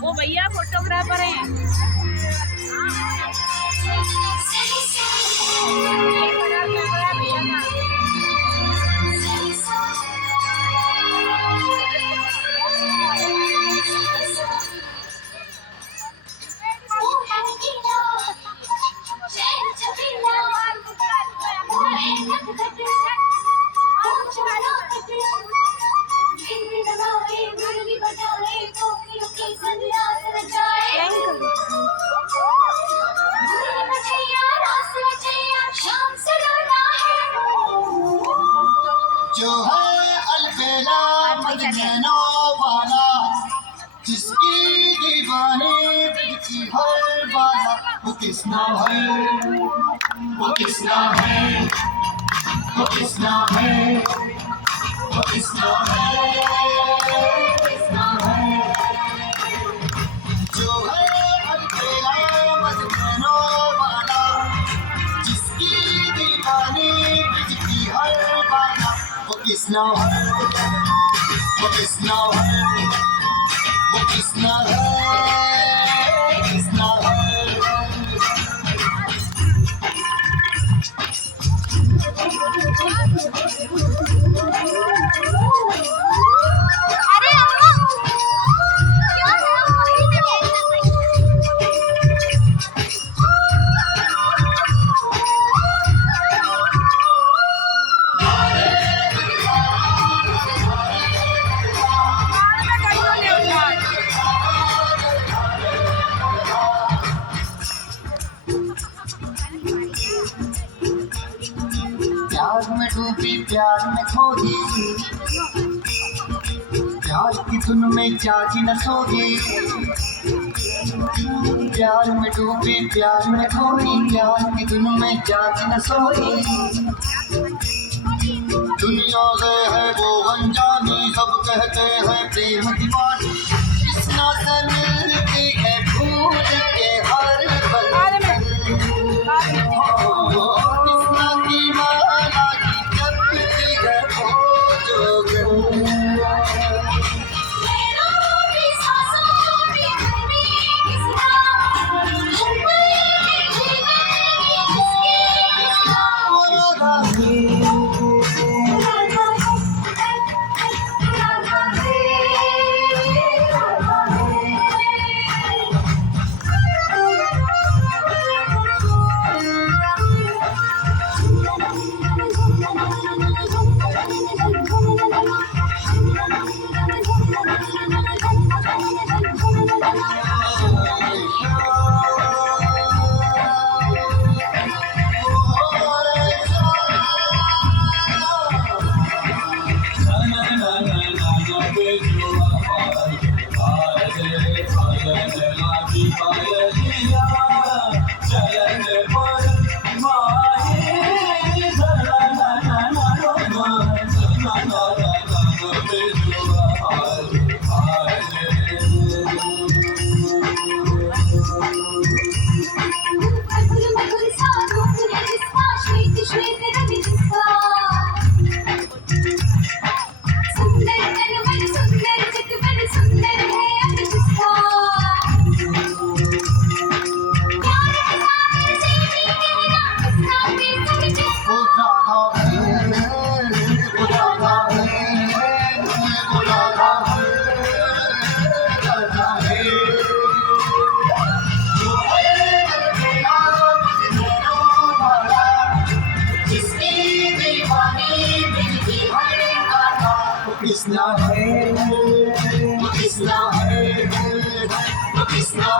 वो भैया फोटोग्राफर हैं। जो है अलबेला मदीनों वाला, जिसकी दीवानी दिखती हर वाला, वो किसना है, वो किसना है, वो किसना है, वो किसना है, किसना है। जो है अलबेला मदीनों वाला, जिसकी दीवानी दिखती हर वाला, वो किसना है, वो किसना है, वो किसना है, किसना है। अरे अम्मा क्या है प्यार में डूबी प्यार में खोगी, प्यार की धुन में जागी न सोगी। प्यार में डूबी प्यार में खोगी, प्यार की धुन में जागी न सोगी। दुनिया से है वो अनजानी, सब कहते हैं प्रेम दीवानी, किसना से मिलती है भूल के हर पल। किसना की माला की जपती है वो जोगन। किसना है, वो किसना है, वो किसना